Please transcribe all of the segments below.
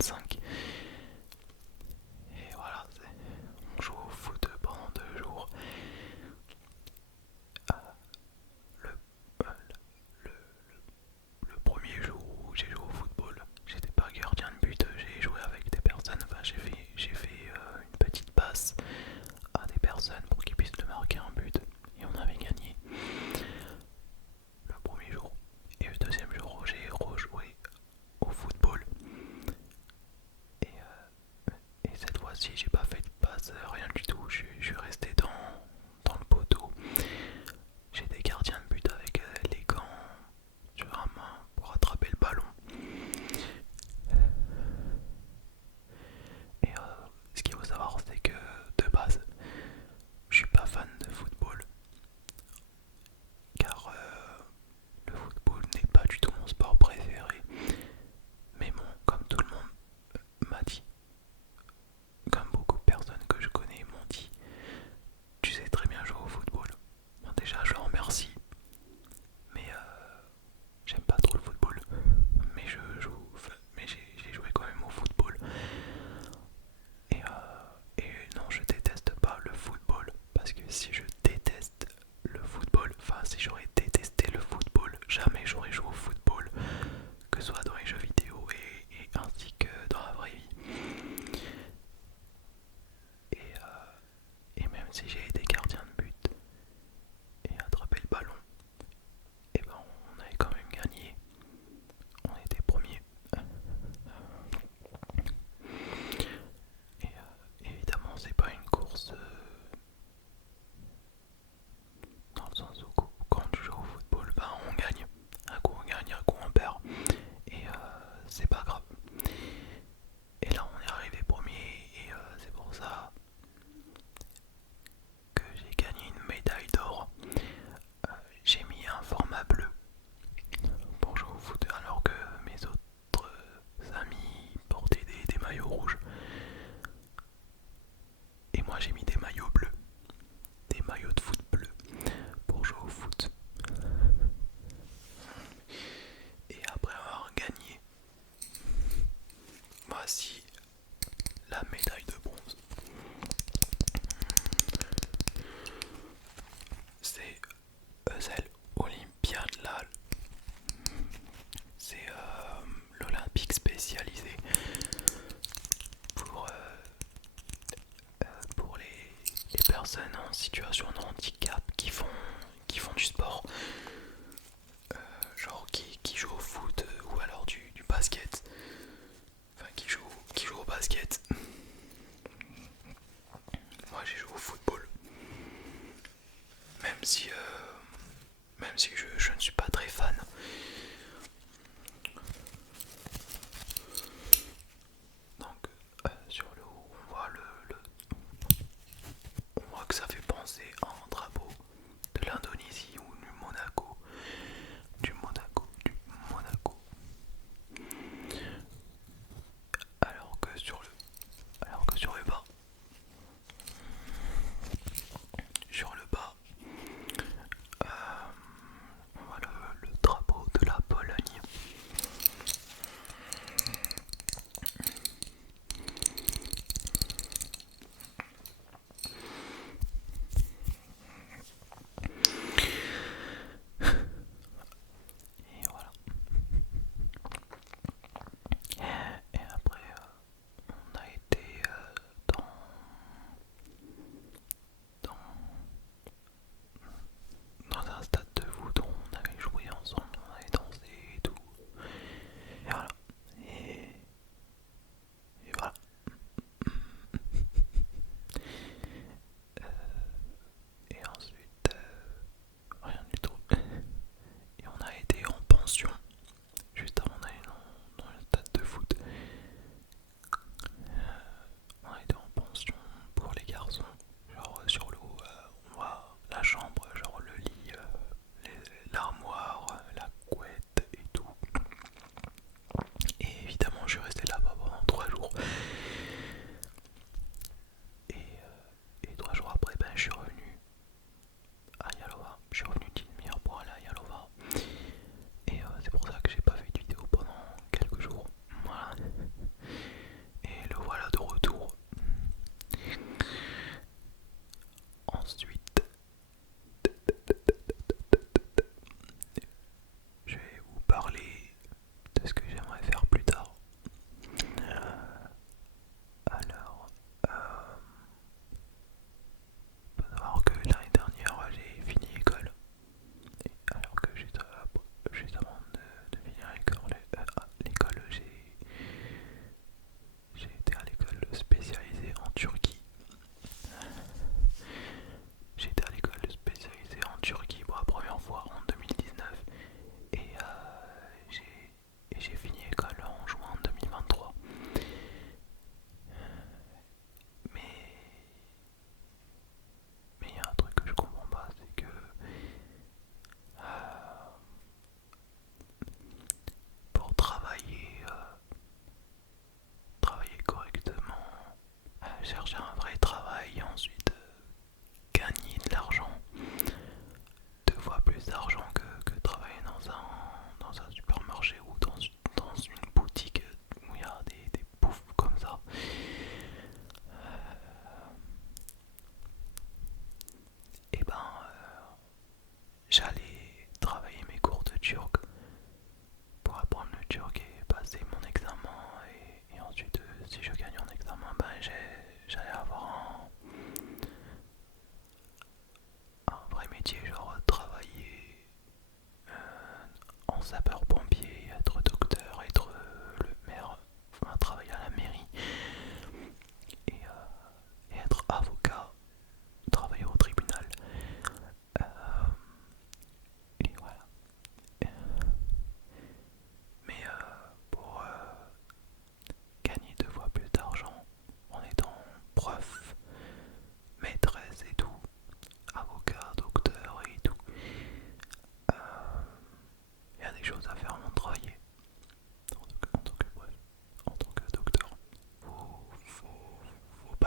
25. Et voilà, on joue au foot pendant 2 jours. Euh, le, euh, le, le premier jour où j'ai joué au football, j'étais pas gardien de but, j'ai joué avec des personnes, enfin j'ai fait une petite passe à des personnes pour qu'ils puissent me marquer un but et on avait gagné le premier jour. Et le deuxième jour j'ai rejoué au football et cette fois-ci j'ai pas fait de passe, rien du tout, je suis resté dans le poteau. J'étais gardien de but avec les gants sur la main pour attraper le ballon. Et ce qu'il faut savoir, c'est que de base, je suis pas fan de football, car le football n'est pas du tout mon sport préféré. Mais bon, comme tout le monde m'a dit, comme beaucoup de personnes que je connais m'ont dit, tu sais très bien jouer au football. Bon, déjà, je leur remercie, mais j'aime pas trop le football. Mais mais j'ai joué quand même au football. Et non, je déteste pas le football, parce que si je déteste le football, enfin si j'aurais détesté le football, jamais j'aurais joué au football, que ce soit dans les jeux vidéo et ainsi que dans la vraie vie. Et même si j'ai été gardien de but et attrapé le ballon, et ben on avait quand même gagné, on était premier. Et évidemment c'est pas une course dans le sens où quand tu joues au football, ben on gagne. Un coup on gagne, un coup on perd. Et c'est pas grave. Et là on est arrivé premier et c'est pour ça que j'ai gagné une médaille d'or. J'ai mis un format bleu pour jouer au foot alors que mes autres amis portaient des maillots rouges. Et moi j'ai mis des maillots bleus, des maillots de foot bleus pour jouer au foot. Et après avoir gagné, voici la médaille de bronze. C'est Eusel Olympiade là. C'est l'Olympique spécialisé pour, pour les personnes en situation de handicap qui font du sport, genre qui jouent au foot ou alors du basket, enfin qui jouent au basket. Moi j'ai joué au football, même si, je ne suis pas très fan. Donc sur le haut on voit on voit que ça fait penser à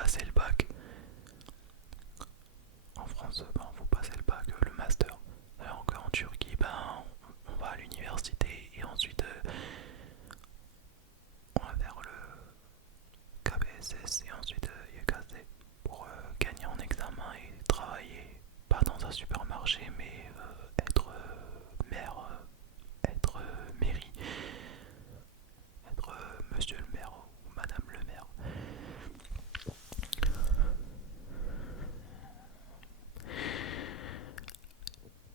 passer le bac. En France, faut passer le bac, le master. Alors qu'en Turquie, on va à l'université et ensuite on va vers le KBSS et ensuite YKC pour gagner en examen et travailler, pas dans un supermarché, mais être maire, être mairie, être monsieur le maire ou madame le maire.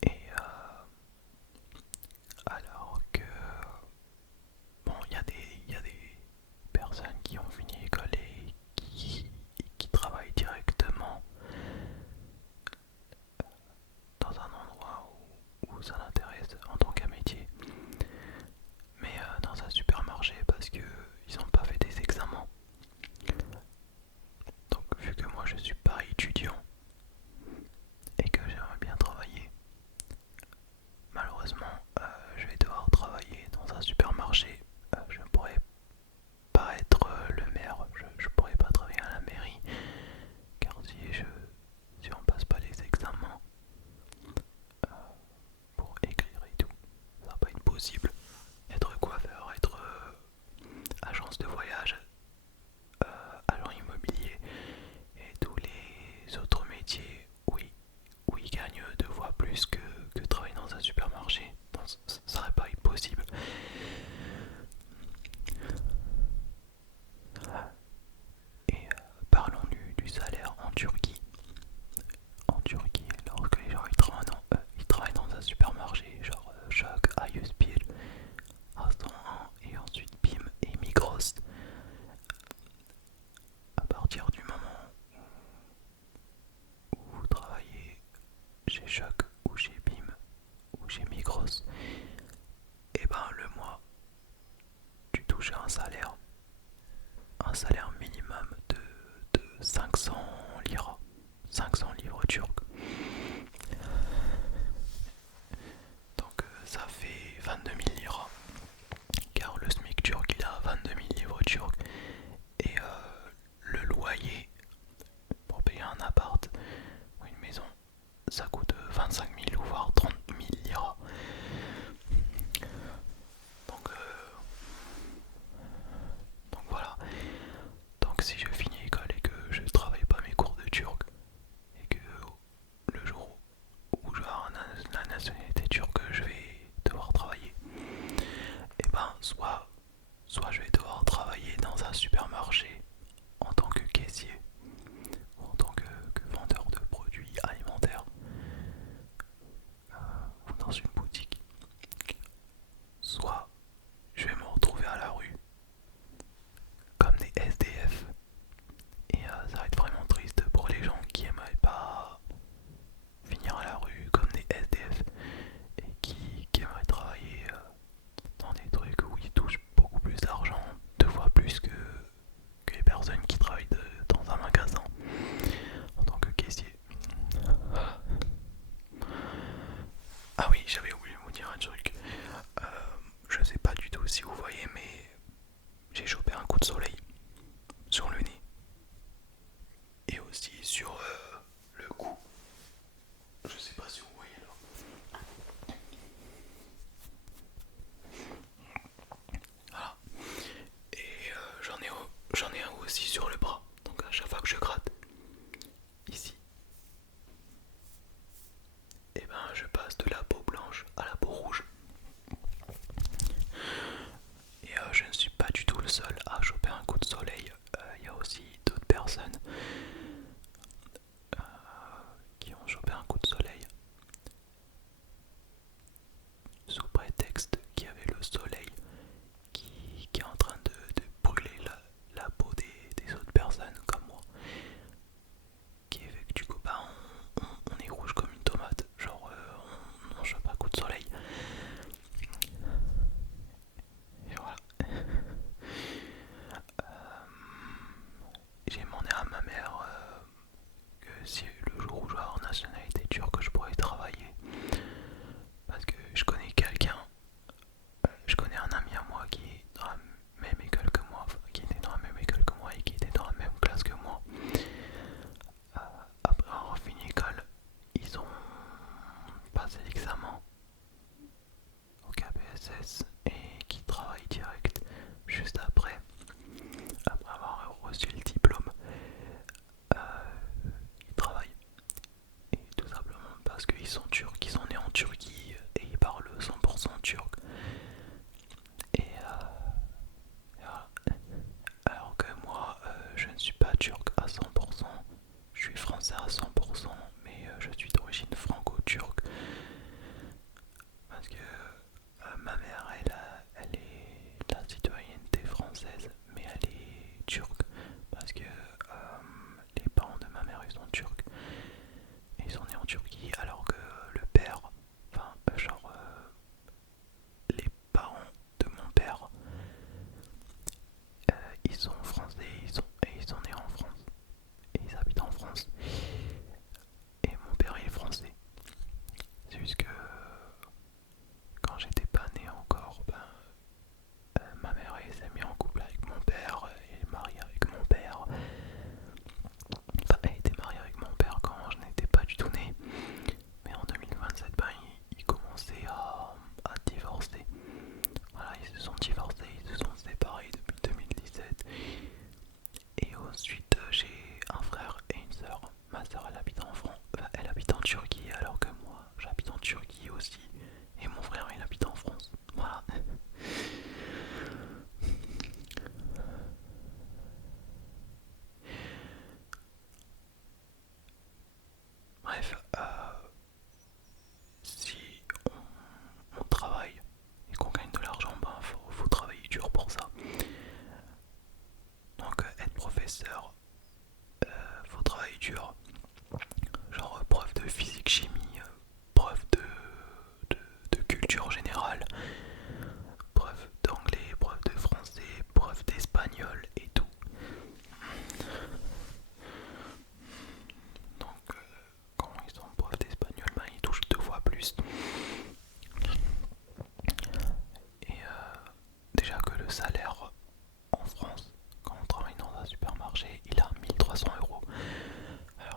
Et alors que, bon, il y a des personnes qui ont fini l'école et qui travaillent directement dans un endroit où ça l'intéresse en tant qu'un métier, mais dans un supermarché parce que ils n'ont pas fait des examens. Donc vu que moi je suis pas étudiant et que j'aimerais bien travailler, malheureusement je vais devoir travailler dans un supermarché. Je ne pourrais pas être le maire, je pourrais pas travailler à la mairie, car si on passe pas les examens pour écrire et tout, ça va pas être possible. Être coiffeur, être agence de voyage, agent immobilier et tous les autres métiers, oui, ils gagnent 2 fois plus que travailler dans un supermarché. Donc, ça serait pas possible. Et parlons du salaire en Turquie. En Turquie, lorsque les gens ils travaillent dans un supermarché, genre Choc, Ayuspil, Restaurant et ensuite Bim et Migros, à partir du moment où vous travaillez chez Choc ou chez Bim ou chez Migros, et le mois, tu touches un salaire minimum de 500 liras, 500 livres turcs. Donc ça fait 22 000 liras, car le SMIC turc il a 22 000 livres turcs. Et le loyer pour payer un appart ou une maison, ça coûte 25 000 ou voire 30 000 liras. Donc, donc voilà. Donc si je finis l'école et que je travaille pas mes cours de turc et que le jour où je vais avoir la nationalité turque, je vais devoir travailler, et soit je vais devoir travailler dans un supermarché en tant que caissier ou en tant que vendeur de produits alimentaires ou dans une boutique, soit je vais me retrouver à la rue comme des SDF. Et ça va être vraiment triste pour les gens qui aimeraient pas finir à la rue comme des SDF et qui aimeraient travailler dans des trucs où ils touchent beaucoup plus d'argent, 2 fois plus que les personnes qui travaillent dans un magasin en tant que caissier. Ah oui, j'avais oublié de vous dire un truc. Je sais pas du tout si vous voyez, mais j'ai chopé un coup de soleil sur le nez et aussi sur le cou. Je sais pas si vous voyez là. Voilà. Et j'en ai un aussi sur le bras. Donc à chaque fois que je gratte ici, et je passe de la peau blanche à la peau rouge. Et je ne suis pas du tout le seul à choper un coup de soleil. Il y a aussi d'autres personnes qui ont chopé un coup de soleil sous prétexte qu'il y avait le soleil qui est en train de brûler la peau des autres personnes comme moi. Ensuite, j'ai un frère et une sœur. Ma sœur, elle habite en France, elle habite en Turquie, alors que moi, j'habite en Turquie aussi. Et mon frère, il habite en France. Voilà. Bref, si on travaille et qu'on gagne de l'argent, ben faut travailler dur pour ça. Donc être professeur, faut travailler dur. Genre prof de physique chimie, prof de culture générale, prof d'anglais, prof de français, prof d'espagnol et tout. Donc quand ils sont profs d'espagnol, ben, ils touchent 2 fois plus. Et déjà que le salaire en France, quand on travaille dans un supermarché, il est à 1300 euros. Alors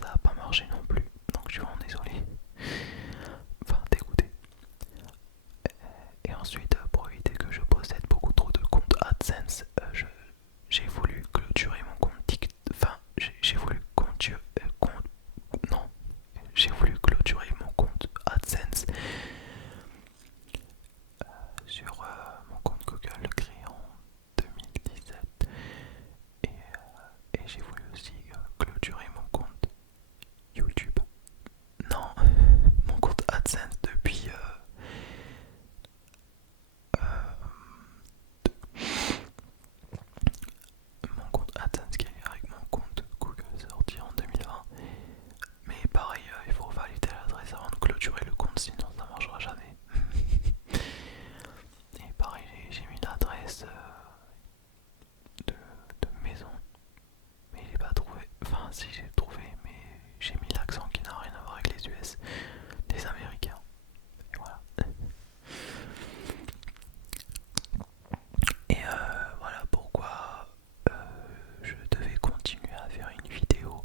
ça a pas marché non plus, donc je suis vraiment désolé. Enfin, dégoûté. Et ensuite, pour éviter que je possède beaucoup trop de comptes AdSense, j'ai voulu clôturer mon compte TikTok. Enfin, j'ai voulu non, j'ai voulu clôturer mon compte AdSense sur mon compte Google créé en 2017. Et j'ai voulu aussi clôturer mon compte YouTube. Non, mon compte AdSense depuis mon compte AdSense qui est avec mon compte Google sorti en 2020. Mais pareil, il faut valider l'adresse avant de clôturer le compte, sinon ça marchera jamais. Et pareil, j'ai mis l'adresse de maison, mais j'ai pas trouvé. Enfin, si j'ai trouvé, mais j'ai mis l'accent qui n'a rien à voir avec les US, les Américains. Et voilà. Et voilà pourquoi je devais continuer à faire une vidéo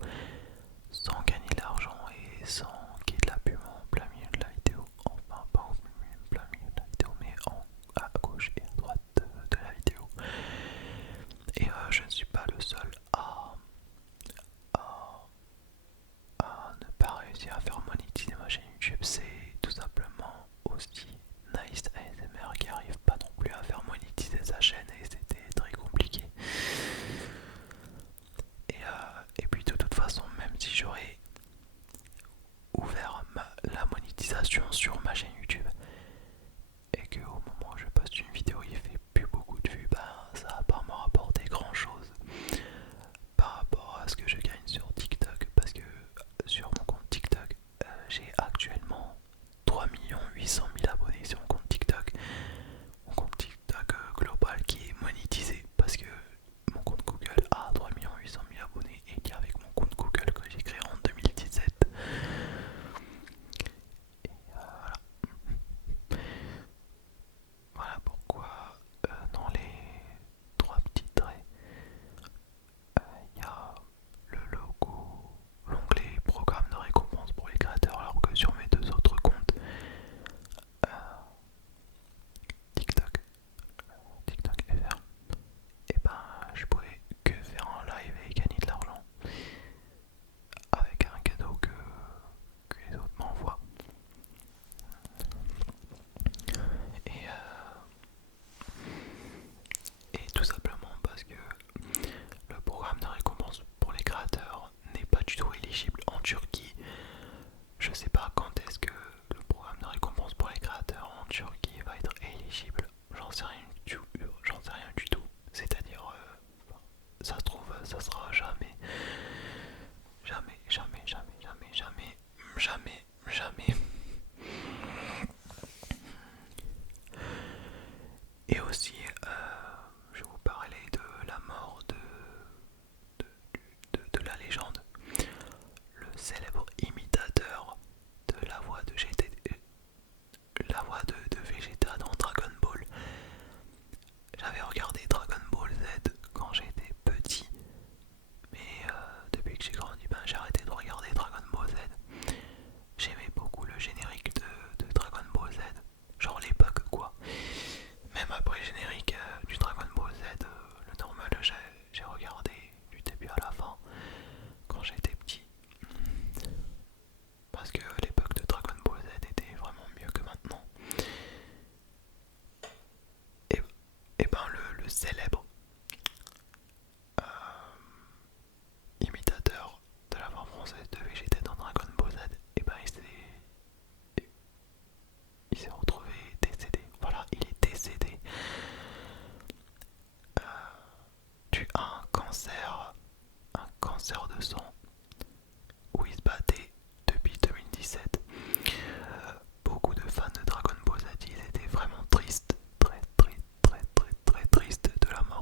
sans gagner de l'argent et sans qu'il y ait de la pub en plein milieu de la vidéo. Enfin, pas en plein milieu de la vidéo, mais à gauche et à droite de la vidéo. Et je ne suis pas le seul à, à ne pas réussir à faire monétiser ma chaîne YouTube. C'est tout simplement aussi Nice ASMR qui arrive pas non plus à faire monétiser sa chaîne et c'était très compliqué. Et puis de toute façon, même si j'aurais ouvert la monétisation sur ma chaîne YouTube et que au moment où je poste une vidéo il fait plus beaucoup de vues, ben ça va pas me rapporter grand chose par rapport à ce que je gagne sur TikTok, parce que sur mon compte TikTok j'ai actuellement 3 800 000 abonnés sur mon compte TikTok. Mon compte TikTok global qui est monétisé parce que mon compte Google a 3 800 000 abonnés et qui est avec mon compte Google que j'ai créé en 2017. Et voilà. Voilà pourquoi dans les trois petits traits, il y a le logo, l'onglet programme de récompense pour les créateurs, alors que sur mes deux autres comptes, euh, TikTok, TikTok FR, et ben je pouvais que faire un live et gagner de l'argent avec un cadeau que les autres m'envoient. Et, et tout simplement parce que le programme de récompense pour les créateurs n'est pas du tout éligible en Turquie. Je sais pas quand est-ce que le programme de récompense pour les créateurs en Turquie va être éligible. J'en sais rien du tout. C'est-à-dire, ça se trouve, ça sera jamais, jamais, jamais, jamais, jamais, jamais, jamais, jamais. Et aussi, je vais vous parler de la mort de la légende, le célèbre imitateur de la voix de GT, la voix de Vegeta dans Dragon Ball. J'avais regardé Dragon Ball Z quand j'étais petit, mais depuis que j'ai grandi, ben, j'ai arrêté de regarder Dragon Ball Z. J'aimais beaucoup le générique de Dragon Ball Z, genre l'époque quoi. Même après le générique du Dragon Ball Z, le normal, j'ai regardé du début à la fin quand j'étais petit. Parce que l'époque de Dragon Ball Z était vraiment mieux que maintenant. Et ben le célèbre imitateur de la voix française de Vegeta dans Dragon Ball Z, et ben il s'est retrouvé décédé. Voilà, il est décédé dû à un cancer de sang où il se battait depuis 2017. Beaucoup de fans de Dragon Ball Z, ils étaient vraiment tristes, très très très très très tristes de la mort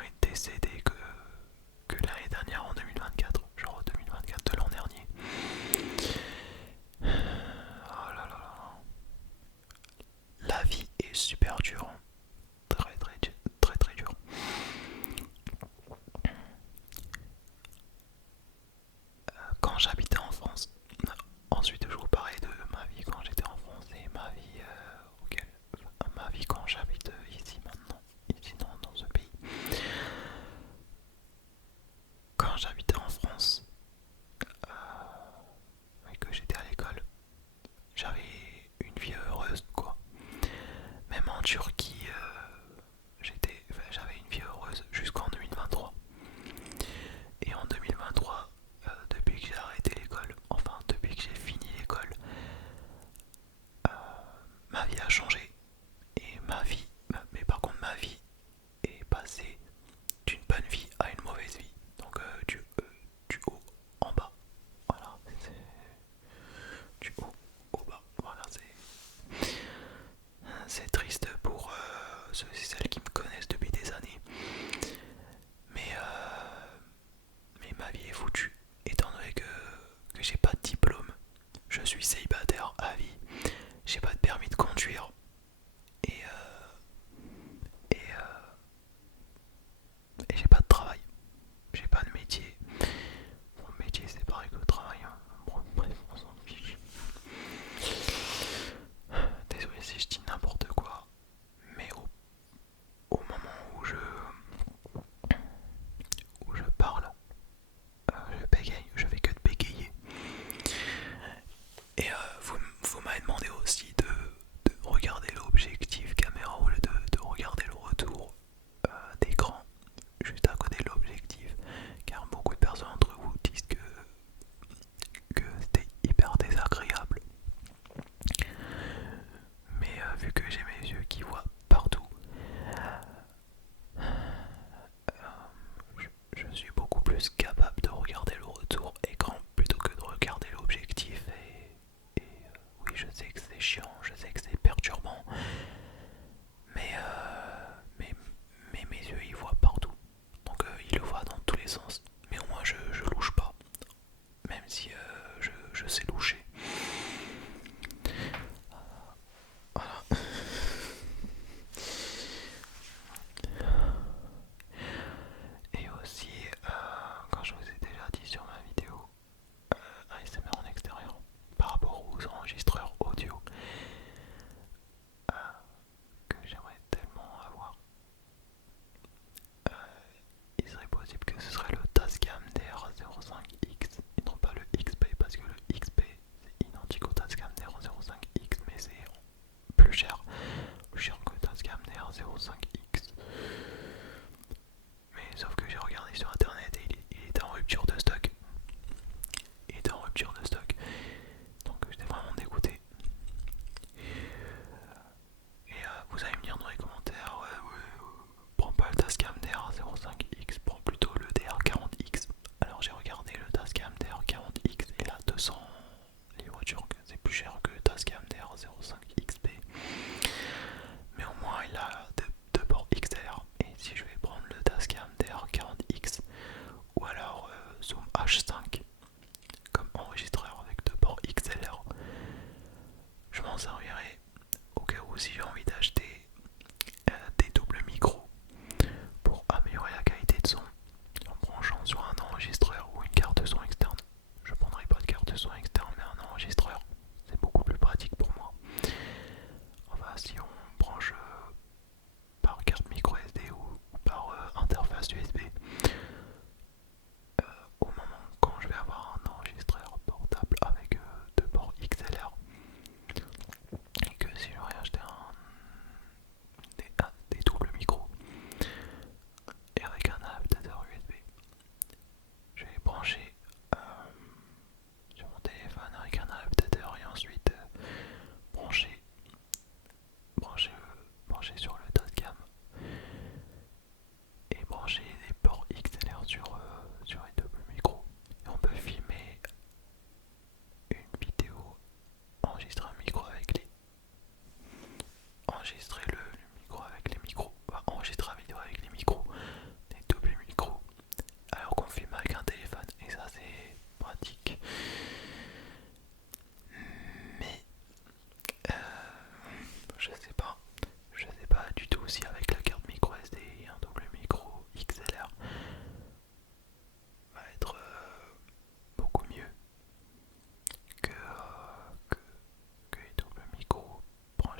est décédé que l'année dernière en 2024, genre 2024 de l'an dernier. Oh là là là. La vie est super dure, hein. Très très très très dure. Quand j'habitais en France, ensuite je vous parlais de ma vie quand j'étais en France et ma vie ma vie quand j'habite ici maintenant, ici dans ce pays. Quand j'habitais en France et que j'étais à l'école, j'avais une vie heureuse quoi. Même en Turquie, j'avais une vie heureuse jusqu'en 2023. Et en 2023, depuis que j'ai arrêté l'école, enfin depuis que j'ai fini l'école, ma vie a changé. Et mais par contre ma vie est passée d'une bonne vie à une mauvaise vie. Donc du haut en bas. Voilà, c'est du haut au bas. Voilà, c'est triste pour ceux et celles qui me connaissent depuis des années. Mais ma vie est foutue. Étant donné que j'ai pas de diplôme, je suis célibataire à vie, j'ai pas de permis de conduire et, et, et j'ai pas de travail, j'ai pas de métier. Mon métier c'est pareil que le travail, hein. Bon, bref, on s'en fiche. Désolé si je dis n'importe quoi, mais au moment où je parle, je bégaye, je fais que de bégayer. Et vous m'avez demandé aussi de regarder l'objectif caméra ou de regarder le retour d'écran juste à côté de l'objectif, car beaucoup de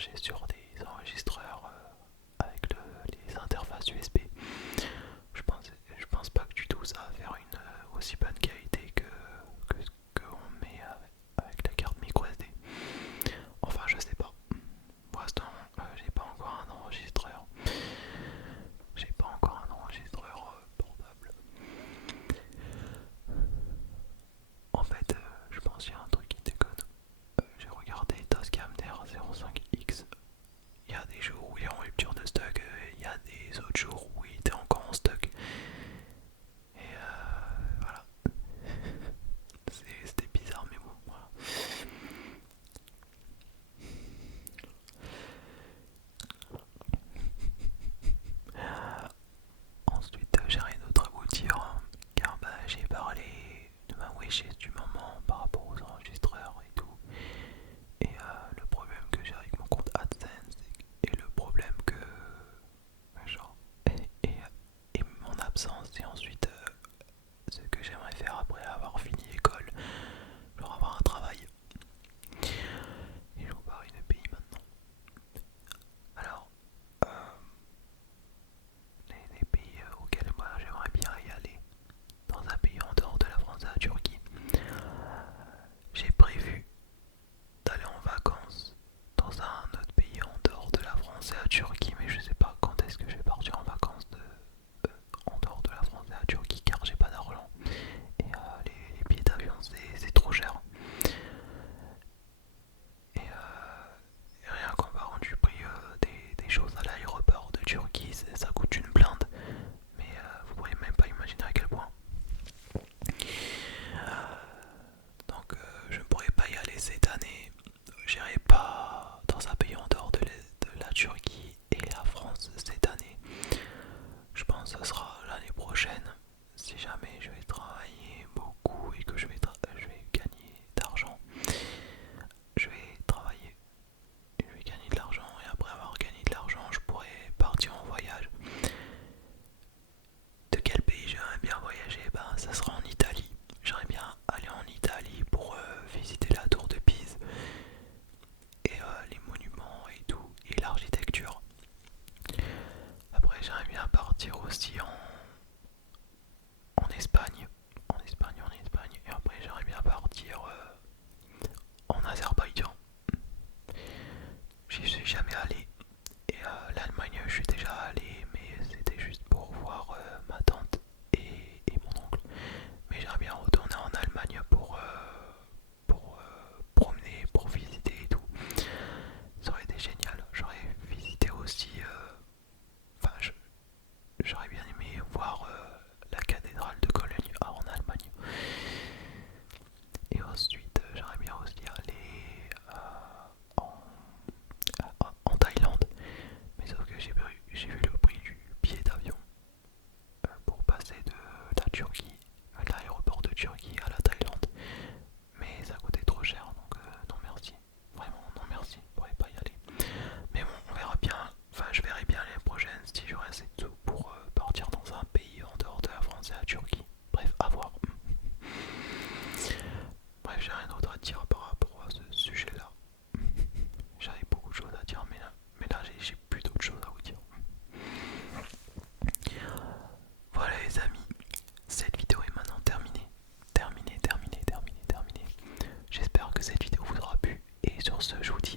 brancher sur des enregistreurs avec les interfaces USB. Je pense pas que du tout ça va faire une aussi bonne qualité que ce qu'on met avec la carte micro SD. Enfin, je sais pas. Pour l'instant, j'ai pas encore un enregistreur. J'ai pas encore un enregistreur portable. En fait, je pense qu'il y a un truc qui déconne. J'ai regardé Tascam DR05X. Il y a des jours où il est en rupture de stock, il y a des autres jours où il était encore en stock. Et voilà. C'était bizarre, mais bon, voilà. Ensuite, j'ai rien d'autre à vous dire, hein, car j'ai parlé de ma wishlist du moment par rapport aux enregistreurs et tout. Et le problème que j'ai avec mon compte AdSense et le problème que genre et mon absence et ensuite ce que j'aimerais faire après avoir fini l'école, genre avoir un travail. Et je vous parle de pays maintenant. Alors, les pays auxquels moi j'aimerais bien y aller, dans un pays en dehors de la France, la Turquie. J'ai prévu d'aller en vacances dans un autre pays en dehors de la France et la Turquie, mais je sais pas quand est-ce que je vais partir en vacances en dehors de la France et la Turquie car j'ai pas d'argent. Et les billets d'avion c'est trop cher. Et rien qu'en parlant du prix des choses à l'aéroport de Turquie, ça coûte une blinde. Mais vous pourriez même pas imaginer à quel point. Donc je ne pourrais pas y aller cette année. J'irai pas dans un pays en dehors de la Turquie et la France cette année. Je pense que ce sera l'année prochaine. Si jamais je vais travailler beaucoup et que je vais gagner d'argent, je vais travailler, je vais gagner de l'argent et après avoir gagné de l'argent, je pourrais partir en voyage. De quel pays j'aimerais bien voyager? Ben, ça sera en Italie. J'aimerais bien aller en Italie pour visiter la tour de Pise et les monuments et tout, et l'architecture. Après, j'aimerais bien partir aussi en Espagne. En Espagne. Et après, j'aimerais bien partir en Azerbaïdjan. J'y suis jamais allé. Et l'Allemagne, je suis déjà allé, mais c'était juste pour voir ma tante et mon oncle. Mais j'aimerais bien retourner en Allemagne pour promener, pour visiter et tout. Ça aurait été génial. J'aurais visité aussi. Enfin, j'aurais bien aimé voir la cathédrale de Cologne en Allemagne. Et ensuite, j'aimerais bien aussi aller en Thaïlande. Mais sauf que j'ai vu le prix du billet d'avion pour passer de la Turquie, à l'aéroport de Turquie à la Thaïlande. Mais ça coûtait trop cher, donc non merci. Vraiment, non merci, je pourrais pas y aller. Mais bon, on verra bien. Enfin, je verrai bien les prochaines si j'aurai assez de sous pour partir dans un pays en dehors de la France et la Turquie. Bref, à voir. Bref, j'ai rien d'autre à dire par rapport à ce sujet-là. J'avais beaucoup de choses à dire, mais là j'ai plus d'autres choses à vous dire. Voilà les amis, cette vidéo est maintenant terminée. Terminée. J'espère que cette vidéo vous aura plu. Et sur ce, je vous dis